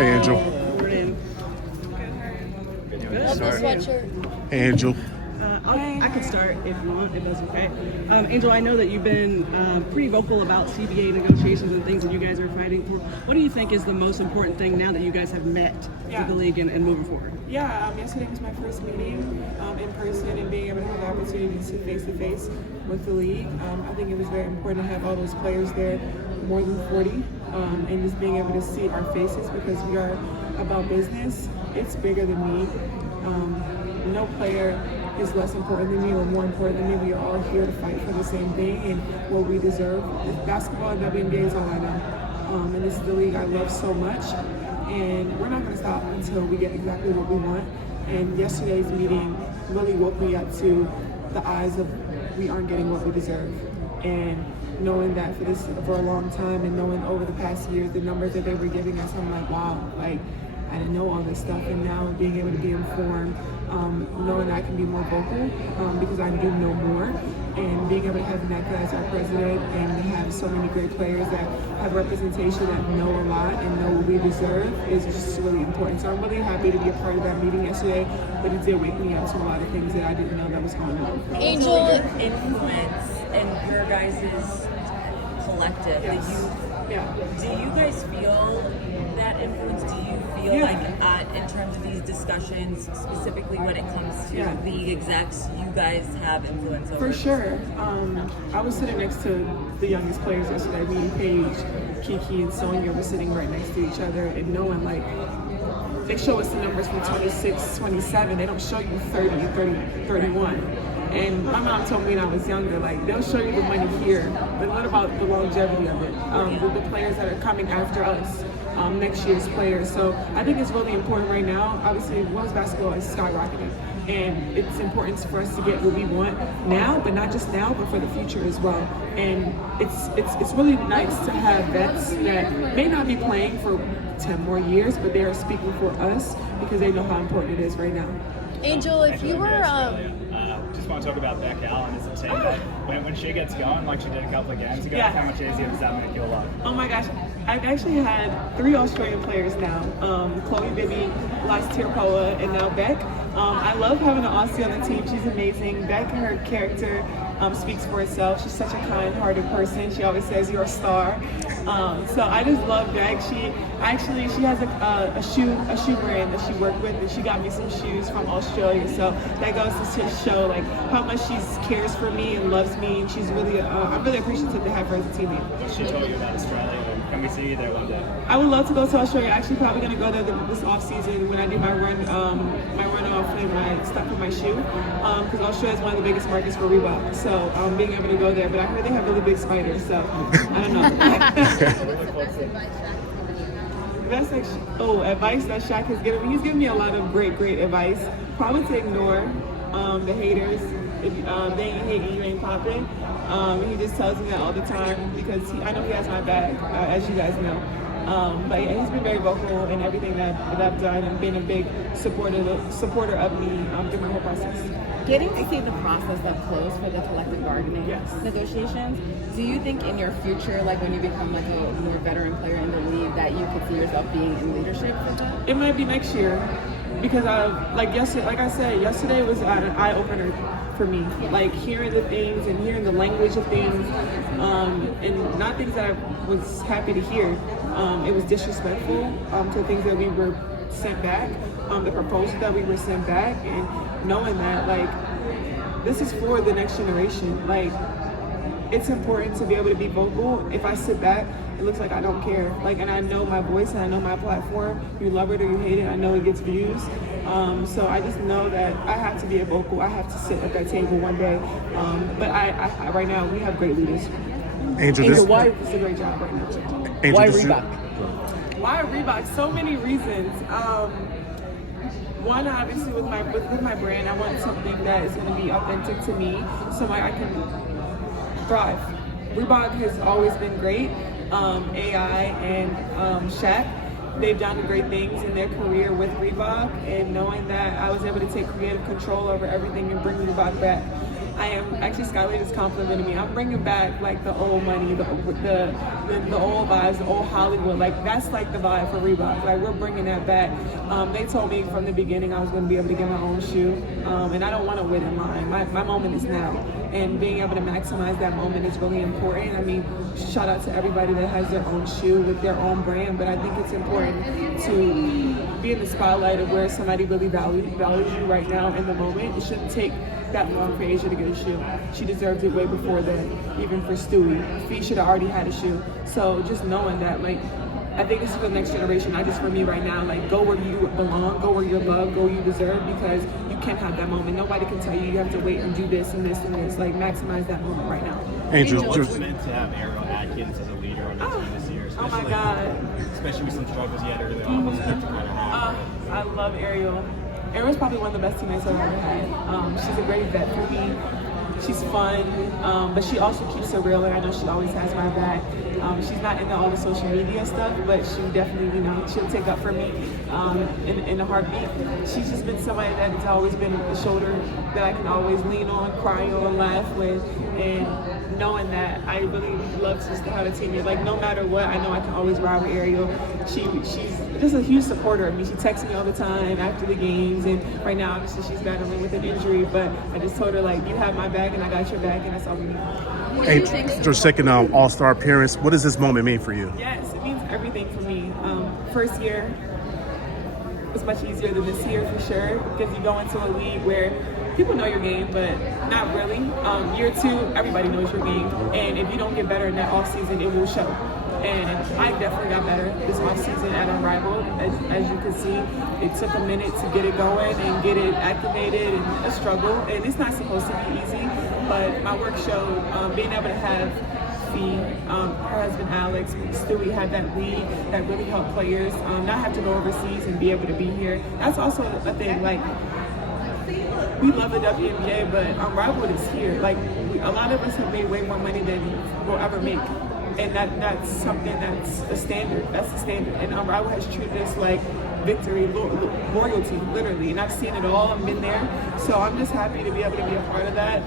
Hey, Angel. Morning. Love the sweatshirt. Hey, Angel. I can start if you want, if that's okay. Angel, I know that you've been pretty vocal about CBA negotiations and things that you guys are fighting for. What do you think is the most important thing now that you guys have met with the league and moving forward? Yeah, yesterday was my first meeting in person and being able to have the opportunity to sit face-to-face with the league. I think it was very important to have all those players there, more than 40, and just being able to see our faces because we are about business. It's bigger than me. No player is less important than me or more important than me. We are all here to fight for the same thing and what we deserve. Basketball and WNBA is all I know. And this is the league I love so much. And we're not going to stop until we get exactly what we want. And yesterday's meeting really woke me up to the eyes of we aren't getting what we deserve. And knowing that for a long time and knowing over the past years the numbers that they were giving us, I'm like, wow, like I didn't know all this stuff. And now being able to be informed, knowing that I can be more vocal because I do know more, and being able to have NECA as our president and have so many great players that have representation that know a lot and know what we deserve is just really important. So I'm really happy to be a part of that meeting yesterday, but it did wake me up to a lot of things that I didn't know that was going on. Angel, Influence in your guys' collective, Yes. the youth. Yeah. Do you guys feel that influence? Do you feel like in terms of these discussions, specifically when it comes to league execs, you guys have influence over? For sure. I was sitting next to the youngest players yesterday. Me and Paige, Kiki, and Sonia were sitting right next to each other and knowing like they show us the numbers from 26, 27. They don't show you 30, 31. And my mom told me when I was younger, like, they'll show you the money here, but what about the longevity of it? The players that are coming after us, next year's players. So I think it's really important right now. Obviously, women's basketball is skyrocketing, and it's important for us to get what we want now, but not just now, but for the future as well. And it's really nice to have vets that may not be playing for 10 more years, but they are speaking for us because they know how important it is right now. Angel, if you were just want to talk about Beck Allen as a team. When she gets going, like she did a couple of games ago, how much easier does that make your life? Oh my gosh, I've actually had 3 Australian players now. Chloe Bibby, Last Tirpoa, and now Beck. I love having an Aussie on the team. She's amazing. Beck, her character speaks for itself. She's such a kind-hearted person. She always says you're a star. So I just love Beck. She has a shoe brand that she worked with, and she got me some shoes from Australia. So that goes to show like how much she cares for me and loves me. And she's really, I'm really appreciative to have her as a teammate. What she told you about Australia? Can we see you there one day? I would love to go to Australia. Actually, probably going to go there this off season when I do my run off and my stuff with my shoe. Because Australia is one of the biggest markets for Reebok. So being able to go there, but I heard they have really big spiders. So I don't know. That's advice that Shaq has given me. He's given me a lot of great advice. Probably to ignore the haters. If they ain't hating, you ain't popping. He just tells me that all the time because I know he has my back, as you guys know. But yeah, he's been very vocal in everything that I've done and been a big supporter of me through my whole process. Getting to see the process up close for the collective bargaining negotiations, do you think in your future, like when you become like a more veteran player in the league, that you could see yourself being in leadership for that? It might be next year because yesterday was an eye-opener for me. Like hearing the things and hearing the language of things and not things that I was happy to hear. It was disrespectful to things that we were sent back, the proposal that we were sent back, and knowing that like this is for the next generation. Like it's important to be able to be vocal. If I sit back, it looks like I don't care. Like, and I know my voice and I know my platform. You love it or you hate it, I know it gets views. So I just know that I have to be a vocal. I have to sit at that table one day. But I right now we have great leaders. Angel, why it's a great job right now. Angel, Why Reebok? Why Reebok? So many reasons. One, obviously, with my brand, I want something that is going to be authentic to me, so I can thrive. Reebok has always been great. AI and Shaq, they've done great things in their career with Reebok, and knowing that I was able to take creative control over everything and bring Reebok back I am actually Skylar just complimented me. I'm bringing back like the old money, the old vibes, the old Hollywood. Like that's like the vibe for Reebok. Like we're bringing that back. They told me from the beginning I was going to be able to get my own shoe, and I don't want to wait in line. My moment is now, and being able to maximize that moment is really important. I mean, shout out to everybody that has their own shoe with their own brand, but I think it's important to be in the spotlight of where somebody really values you right now in the moment. It shouldn't take that long for Asia to get a shoe. She deserved it way before then, even for Stewie. Fee should have already had a shoe. So just knowing that, like, I think this is for the next generation, not just for me right now. Like, go where you belong, go where you're loved, go where you deserve, because you can have that moment. Nobody can tell you have to wait and do this and this and this. Like, maximize that moment right now. Angel, what's it meant to have Ariel Atkins as a leader on the team this year? Oh my God. Especially with some struggles he had early on. What's it meant to kind of have? I love Ariel. Ariel's probably one of the best teammates I've ever had. She's a great vet for me. She's fun, but she also keeps it real, and I know she always has my back. She's not into all the social media stuff, but she definitely, she'll take up for me in a heartbeat. She's just been somebody that's always been a shoulder that I can always lean on, cry on, laugh with, and knowing that I really love just to have a teammate. Like, no matter what, I know I can always ride with Ariel. She's just a huge supporter of me. She texts me all the time after the games, and right now, obviously, she's battling with an injury, but I just told her, like, you have my back, and I got your back, and that's all we need. Hey, your second All-Star appearance. What does this moment mean for you? Yes, it means everything for me. First year was much easier than this year for sure, because you go into a league where people know your game, but not really. Year two, everybody knows your game, and if you don't get better in that off season, it will show. And I definitely got better this off season at Unrivaled. As you can see, it took a minute to get it going and get it activated, and a struggle. And it's not supposed to be easy, but my work showed. Being able to have Fee, her husband Alex, Stewie had that lead that really helped players not have to go overseas and be able to be here. That's also a thing. Like, we love the WNBA, but Unrivaled is here. Like, a lot of us have made way more money than we'll ever make. And that's something that's a standard. That's the standard. And Unrivaled has treated us like victory, loyalty, literally. And I've seen it all. I've been there. So I'm just happy to be able to be a part of that.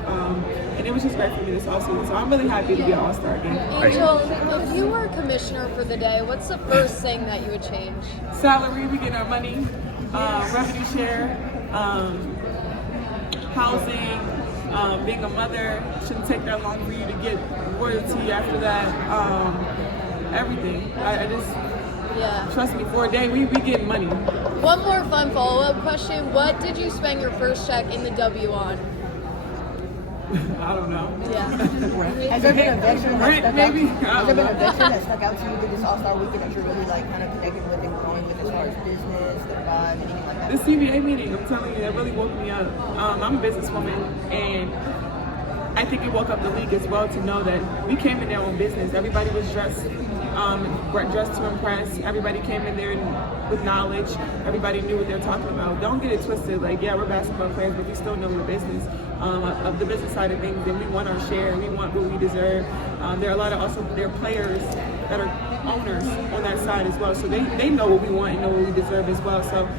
And it was just great for me this offseason. So I'm really happy to be an All-Star again. Angel, if you were commissioner for the day, what's the first thing that you would change? Salary, we get our money, revenue share, housing, being a mother. Shouldn't take that long for you to get royalty after that. Everything. I just, trust me, for a day, we get money. One more fun follow-up question. What did you spend your first check in the W on? I don't know. Yeah. Has there been a veteran that stuck out to you? Has there been a veteran that stuck out to you this All-Star Weekend that you're really like kind of connected with and growing with as far as business, the vibe, anything like that? This CBA meeting, I'm telling you, that really woke me up. I'm a businesswoman, and I think it woke up the league as well to know that we came in there on business. Everybody was dressed to impress. Everybody came in there with knowledge. Everybody knew what they were talking about. Don't get it twisted. Like, yeah, we're basketball players, but we still know we're business. Of the business side of things, and we want our share. We want what we deserve. There are a lot of there are players that are owners on that side as well. So they know what we want and know what we deserve as well. So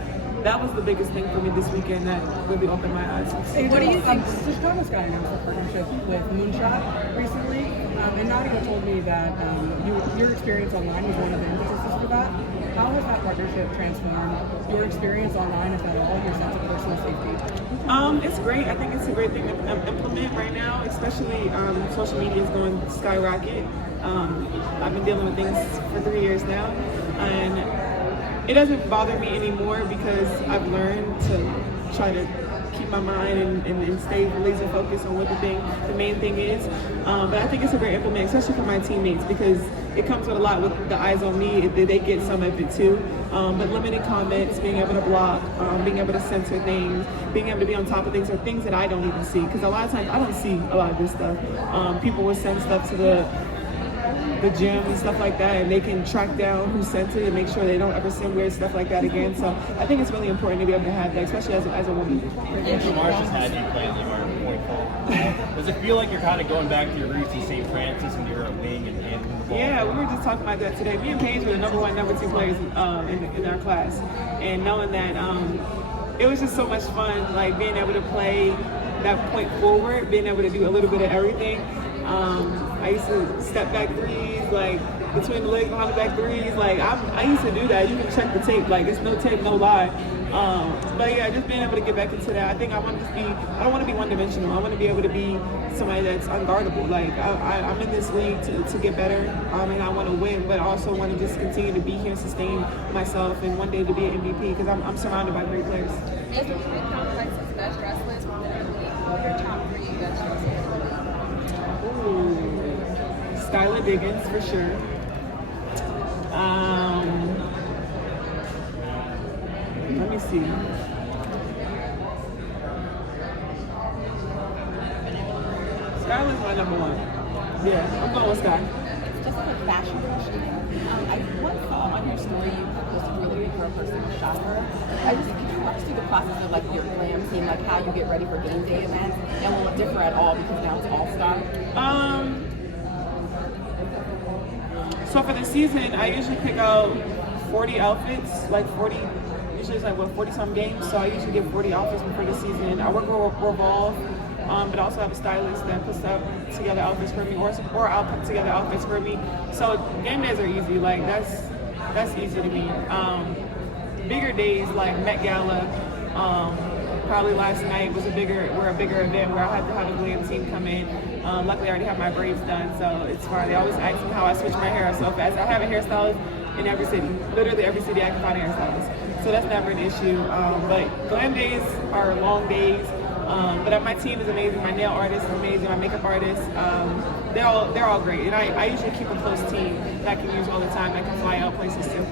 that was the biggest thing for me this weekend that really opened my eyes. Hey, what do you think? Chicago's got announced a partnership with Moonshot recently, and Nadia told me that your experience online was one of the impetuses for that. How has that partnership transformed your experience online, if at all, your sense of personal safety? It's great. I think it's a great thing to implement right now, especially social media is going skyrocket. I've been dealing with things for 3 years now, and it doesn't bother me anymore because I've learned to try to keep my mind and stay laser focused on what the main thing is. But I think it's a great implement, especially for my teammates, because it comes with a lot with the eyes on me. They get some of it too. But limited comments, being able to block, being able to censor things, being able to be on top of things, or things that I don't even see. Because a lot of times I don't see a lot of this stuff. People will send stuff to the gym and stuff like that, and they can track down who sent it and make sure they don't ever send weird stuff like that again. So I think it's really important to be able to have that, especially as a woman. Angel Marsh has had you play Levi point forward. Does it feel like you're kind of going back to your roots in St. Francis when you were a wing and handling the ball? Yeah, we were just talking about that today. Me and Paige were the number one, number two players in our class, and knowing that it was just so much fun, like being able to play that point forward, being able to do a little bit of everything. I used to step back threes, like between the legs behind the back threes. Like I used to do that. You can check the tape. Like it's no tape, no lie. But yeah, just being able to get back into that. I think I want to be. I don't want to be one-dimensional. I want to be able to be somebody that's unguardable. Like I'm in this league to get better, and I want to win, but I also want to just continue to be here and sustain myself, and one day to be an MVP because I'm surrounded by great players. Is the three complexes best dress list for the league? What are your top three best dresses in the league? Ooh, Skylar Diggins for sure. Let me see. Skylar's my number one. Yeah, I'm going with Sky. Just like a fashion question. I once saw on your story you posted you really for a personal shopper. Could you walk us through the process of like your Glam Theme, like how you get ready for game day events, and will it differ at all because now it's all star? So for the season, I usually pick out 40 outfits, like 40. Usually it's like 40-some games, so I usually get 40 outfits before the season. I work with Revolve, but I also have a stylist that puts together outfits for me, or I'll put together outfits for me. So game days are easy. Like that's easy to me. Bigger days like Met Gala, probably last night was a bigger event where I had to have a Glam Team come in. Luckily, I already have my braids done, so it's fine. They always ask me how I switch my hair so fast. I have a hairstylist in every city, literally every city I can find a hairstylist. So that's never an issue. But Glam days are long days. But my team is amazing. My nail artist is amazing. My makeup artist, they're all great. And I usually keep a close team that I can use all the time. That can fly out places too.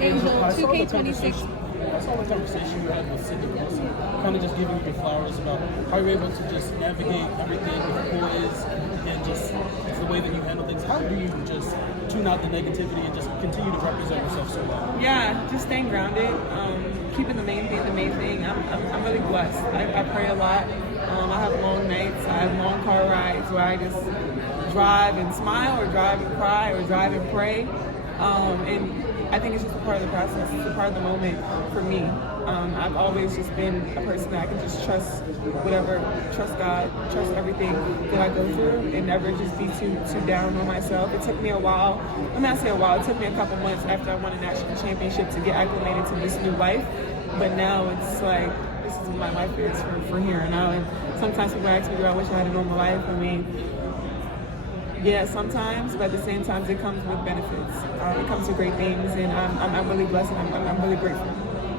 Angel, 2K26. I saw the conversation you had with Cindy Wilson, kind of just giving you your flowers about how you're able to just navigate everything with poise and just the way that you handle things. How do you just tune out the negativity and just continue to represent yourself so well? Yeah, just staying grounded, keeping the main thing. I'm really blessed. I pray a lot. I have long nights. I have long car rides where I just drive and smile, or drive and cry, or drive and pray. And I think it's just a part of the process. It's a part of the moment for me. I've always just been a person that I can just trust trust God, trust everything that I go through, and never just be too down on myself. It took me a while. I'm not saying a while. It took me a couple months after I won a national championship to get acclimated to this new life. But now it's like, this is what my life is for here now. And sometimes people ask me, do I wish I had a normal life? I mean, yeah, sometimes, but at the same time, it comes with benefits. It comes with great things, and I'm really blessed, and I'm really grateful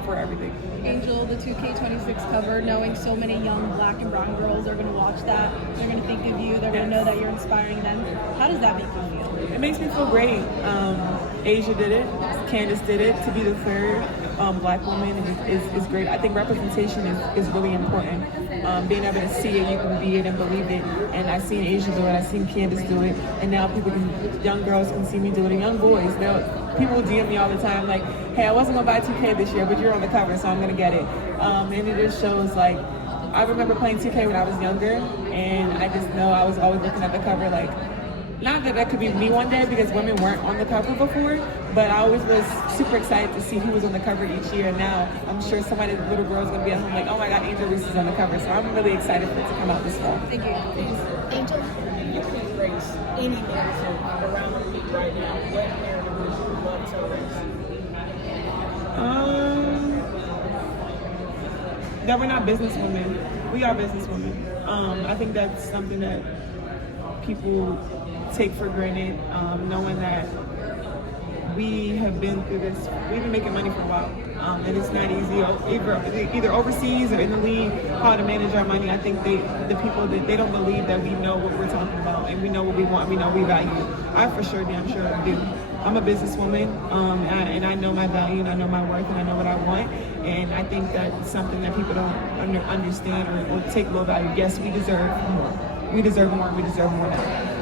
for everything. Angel, the 2K26 cover, knowing so many young black and brown girls are going to watch that, they're going to think of you, they're going to know that you're inspiring them. How does that make you feel? It makes me feel great. Asia did it, Candace did it. To be the third black woman is great. I think representation is really important. Being able to see it, you can be it and believe it. And I've seen Asia do it, I've seen Candace do it, and now young girls can see me do it, and young boys. People DM me all the time like, hey, I wasn't gonna buy 2K this year, but you're on the cover, so I'm gonna get it. And it just shows, like, I remember playing 2K when I was younger, and I just know I was always looking at the cover like, not that could be me one day because women weren't on the cover before, but I always was super excited to see who was on the cover each year. And now I'm sure little girl's gonna be at home like, oh my God, Angel Reese is on the cover. So I'm really excited for it to come out this fall. Thank you. Angel? You can erase any narrative around the league right now. What narrative would you love to erase? That we're not businesswomen. We are businesswomen. I think that's something that people take for granted, knowing that we have been through this. We've been making money for a while, and it's not easy. Either overseas or in the league, how to manage our money. I think the people that they don't believe that we know what we're talking about, and we know what we want, we know we value. I for sure, damn sure do. I'm a businesswoman, and I know my value, and I know my worth, and I know what I want. And I think that's something that people don't understand or take low value. Yes, we deserve more. We deserve more. We deserve more now.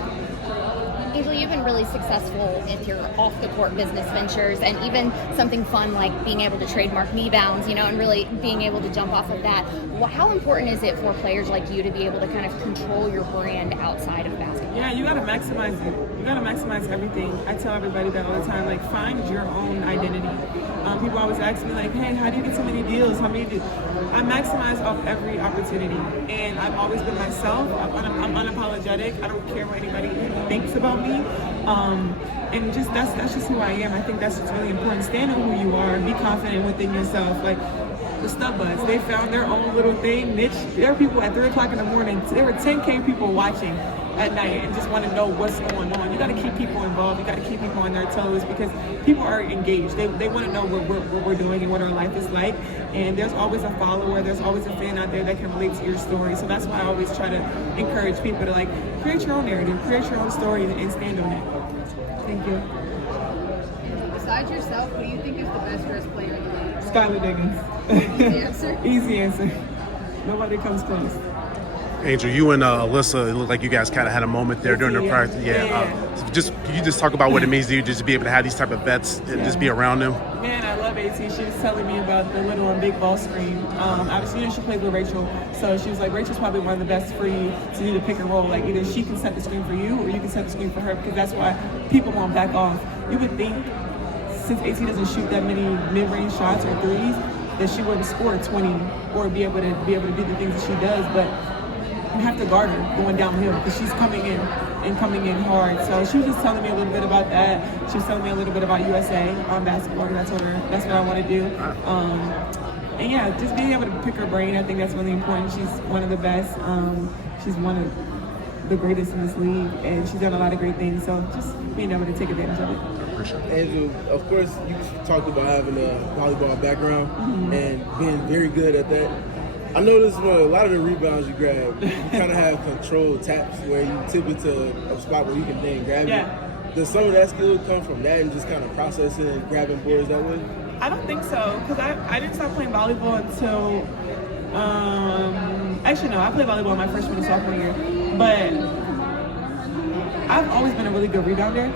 Angel, you've been really successful with your off-the-court business ventures, and even something fun like being able to trademark knee bounds, and really being able to jump off of that. How important is it for players like you to be able to kind of control your brand outside of basketball? Yeah, you got to maximize it. You You gotta maximize everything. I tell everybody that all the time, like, find your own identity. People always ask me, like, hey, how do you get so many deals? How many do I maximize off every opportunity, and I've always been myself. I'm unapologetic. I don't care what anybody thinks about me. And just that's just who I am. I think that's what's really important. Stand on who you are. Be confident within yourself. Like the Stub Buds, they found their own little thing, niche. There are people at 3 o'clock in the morning. There were 10K people watching at night and just want to know what's going on. You got to keep people involved. You got to keep people on their toes because people are engaged. They want to know what we're doing and what our life is like. And there's always a follower. There's always a fan out there that can relate to your story. So that's why I always try to encourage people to like create your own narrative, create your own story, and stand on it. Thank you. Besides yourself, who do you think is the best dressed player in the league? Skylar Diggins. Easy answer? Easy answer. Nobody comes close. Angel, you and Alyssa, it looked like you guys kind of had a moment there during the practice. Can you just talk about what it means to you just to be able to have these type of vets and just be around them? Man, I love AT. She was telling me about the little and big ball screen. Obviously, she played with Rachel, so she was like, Rachel's probably one of the best for you to do the pick and roll. Like either she can set the screen for you or you can set the screen for her because that's why people won't back off. You would think since AT doesn't shoot that many mid-range shots or threes that she wouldn't score 20 or be able to do the things that she does, but you have to guard her going downhill because she's coming in hard. So she was just telling me a little bit about that. She was telling me a little bit about USA basketball, and I told her that's what I want to do. And yeah, just being able to pick her brain, I think that's really important. She's one of the best. She's one of the greatest in this league, and she's done a lot of great things. So just being able to take advantage of it. Angel, of course, you talked about having a volleyball background and being very good at that. I noticed when a lot of the rebounds you grab, you kind of have controlled taps where you tip it to a spot where you can then grab it. Does some of that skill come from that and just kind of processing and grabbing boards that way? I don't think so, because I didn't start playing volleyball until, actually no, I played volleyball my freshman and sophomore year, but I've always been a really good rebounder.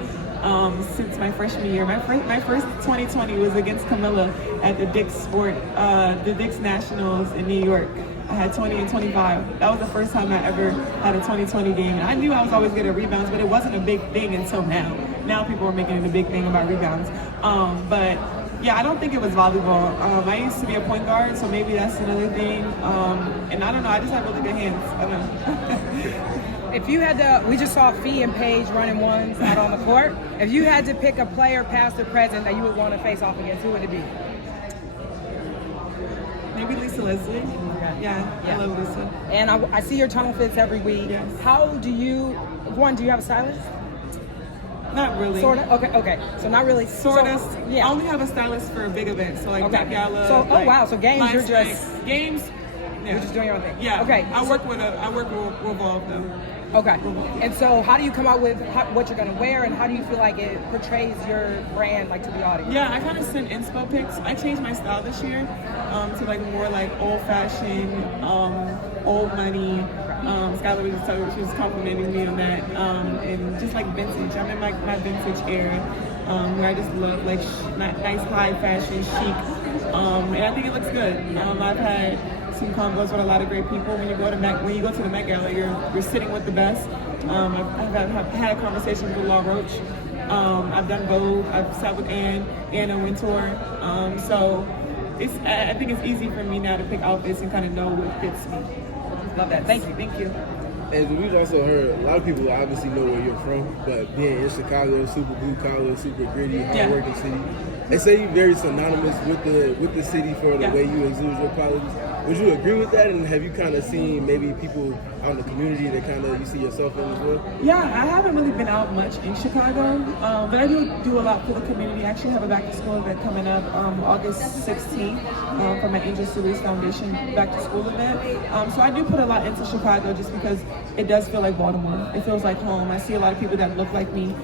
Since my freshman year. My first 2020 was against Camilla at the Dick's Nationals in New York. I had 20 and 25. That was the first time I ever had a 20-20 game. And I knew I was always good at rebounds, but it wasn't a big thing until now. Now people are making it a big thing about rebounds. But yeah, I don't think it was volleyball. I used to be a point guard, so maybe that's another thing. And I don't know, I just have really good hands. I don't know. If you had to, we just saw Fee and Paige running ones out on the court. If you had to pick a player past or present that you would want to face off against, who would it be? Maybe Lisa Leslie. Yeah. I love Lisa. And I see your tone fits every week. Yes. How do you have a stylist? Not really. Sort of? Okay. So not really. Sort of. So, yeah. I only have a stylist for big events, so like Beck Allen. So, like, wow. So games, you're just... Games, yeah. You're just doing your own thing. Yeah. Okay. I work with Revolve though. Okay. And so how do you come out with what you're going to wear and how do you feel like it portrays your brand like to the audience? Yeah, I kind of send inspo pics. I changed my style this year to like more like old fashioned, old money. Skylar she was complimenting me on that. And just like vintage. I'm in my vintage era where I just love like nice high fashion chic. And I think it looks good. I've had some combos with a lot of great people. When you go to the Met Gala, you're sitting with the best. I've had conversations with Law Roach. I've done Vogue. I've sat with Anna Wintour. So I think it's easy for me now to pick outfits and kind of know what fits me. Love that. Thank you. And we've also heard a lot of people obviously know where you're from, but being in Chicago, super blue collar, super gritty, hardworking city. They say you're very synonymous with the city for the way you exude your qualities. Would you agree with that? And have you kind of seen maybe people out in the community that kind of you see yourself in as well? Yeah, I haven't really been out much in Chicago, but I do a lot for the community. I actually have a back to school event coming up August 16th for my Angel Cerise Foundation back to school event. So I do put a lot into Chicago just because it does feel like Baltimore. It feels like home. I see a lot of people that look like me.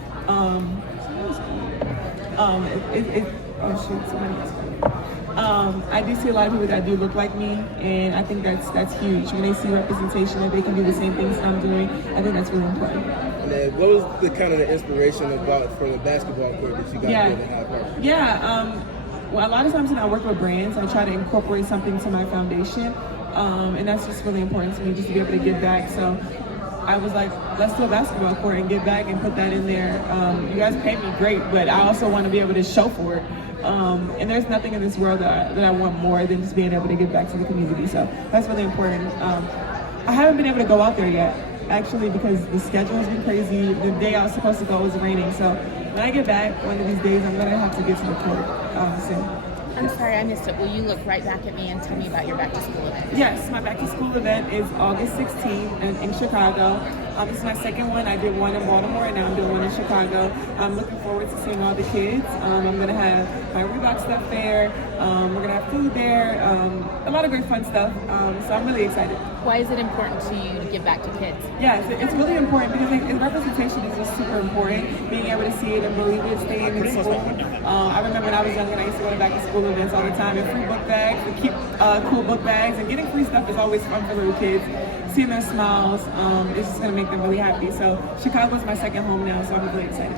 I do see a lot of people that do look like me, and I think that's huge. When they see representation that they can do the same things I'm doing, I think that's really important. And then what was the kind of the inspiration about from the basketball court that you got there in Hyde Park? Yeah, well, a lot of times when I work with brands, I try to incorporate something to my foundation, and that's just really important to me, just to be able to give back. So I was like, let's do a basketball court and get back and put that in there. You guys pay me great, but I also want to be able to show for it. And there's nothing in this world that I want more than just being able to give back to the community. So that's really important. I haven't been able to go out there yet, actually, because the schedule has been crazy. The day I was supposed to go was raining. So when I get back one of these days, I'm going to have to get to the court soon. I'm sorry, I missed it. Will you look right back at me and tell me about your back to school event? Yes, my back to school event is August 16th in Chicago. This is my second one. I did one in Baltimore and now I'm doing one in Chicago. I'm looking forward to seeing all the kids. I'm going to have my Reebok stuff there. We're going to have food there. A lot of great fun stuff. So I'm really excited. Why is it important to you to give back to kids? Yeah, it's really important because representation is just super important. Being able to see it and believe it, staying in school. I remember when I was younger and I used to go to back to school events all the time and free book bags. We keep cool book bags and getting free stuff is always fun for little kids. Seeing their smiles, it's just going to make them really happy. So Chicago's my second home now, so I'm really excited.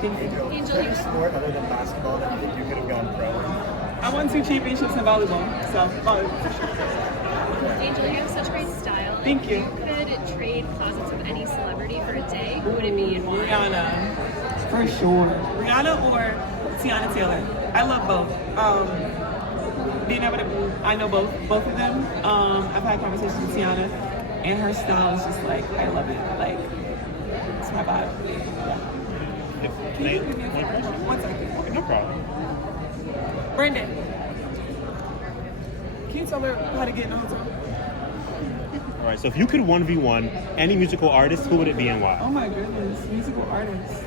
Thank you. Angel, your sport other than basketball that you think you could have gone pro? I won 2 championships in volleyball, so volleyball for sure. Angel, you have such great style. Thank you. If you could trade closets with any celebrity for a day, who would it be and why? Rihanna, for sure. Rihanna or Tiana Taylor. I love both. Being able to, I know both of them. I've had conversations with Tiana, and her style is just like, I love it. Like, it's my vibe. Yeah. Can you give me a question? 1 second. No problem. Brandon, can you tell her how to get in the hotel? All right, so if you could 1v1 any musical artist, who would it be and why? Oh my goodness, musical artists.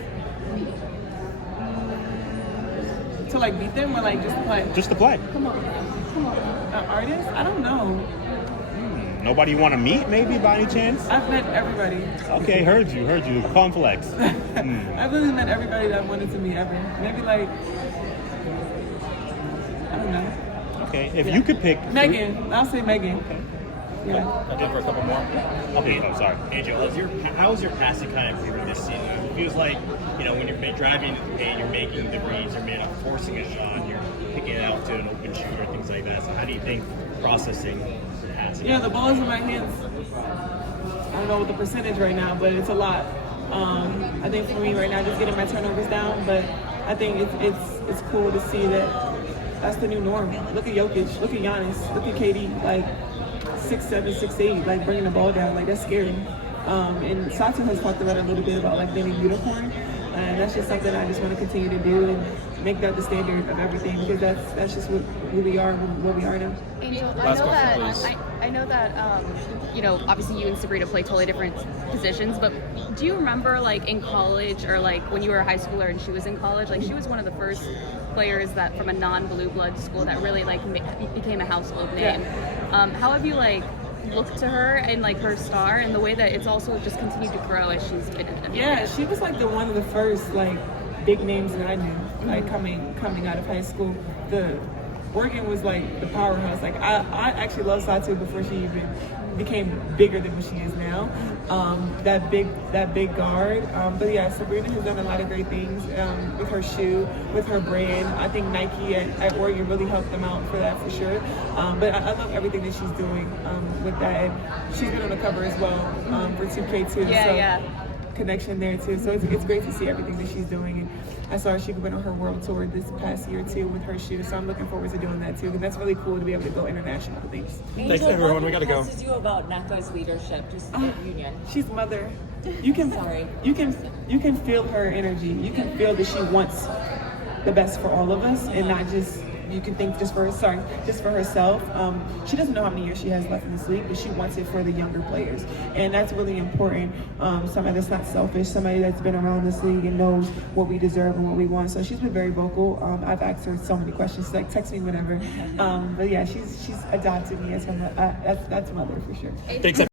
To like beat them or like just to play? Just to play. Come on. An artist? I don't know. Nobody you want to meet, maybe, by any chance? I've met everybody. Okay, heard you. Call and flex. I've really met everybody that I wanted to meet ever. Maybe like, I don't know. Okay, if you could pick... Megan. I'll say Megan. Okay. Yeah. I did for a couple more. Okay, I'm sorry. Angel, how has your passing kind of improved this season? It feels like, when you're driving into the paint, you're making the reads, you're forcing a shot, you're picking it out to an open shooter, things like that. So how do you think processing the passing? Yeah, the ball is in my hands. I don't know what the percentage right now, but it's a lot. I think for me right now, just getting my turnovers down, but I think it's cool to see that that's the new norm. Look at Jokic, look at Giannis, look at KD, like 6'7", 6'8", like bringing the ball down, like that's scary. And Satu has talked about it a little bit about like being a unicorn, and that's just something I just want to continue to do and make that the standard of everything because that's just who we are, what we are now. Angel, I know that obviously you and Sabrina play totally different positions, but do you remember like in college or like when you were a high schooler and she was in college, like she was one of the first players that from a non-blue blood school that really like became a household name. Yeah. How have you like looked to her and like her star and the way that it's also just continued to grow as she's been in the NBA? Yeah, she was like one of the first like big names that I knew, like coming out of high school. Oregon was like the powerhouse. Like I actually loved Satu before she even became bigger than what she is now. That big guard. But yeah, Sabrina has done a lot of great things with her shoe, with her brand. I think Nike at Oregon really helped them out for that for sure. But I love everything that she's doing with that. And she's been on the cover as well for 2K too. Yeah. Connection there too. So it's great to see everything that she's doing. And I saw she went on her world tour this past year too with her shoes. So I'm looking forward to doing that too. And that's really cool to be able to go international with things. Thanks everyone. We gotta go. What impresses you about Naka's leadership, just at Union? She's mother. You can feel her energy. You can feel that she wants the best for all of us and not just. You can think just for herself. She doesn't know how many years she has left in this league, but she wants it for the younger players, and that's really important. Somebody that's not selfish, somebody that's been around this league and knows what we deserve and what we want. So she's been very vocal. I've asked her so many questions, like text me whenever. But yeah, she's adopted me as her. That's mother for sure. Thanks.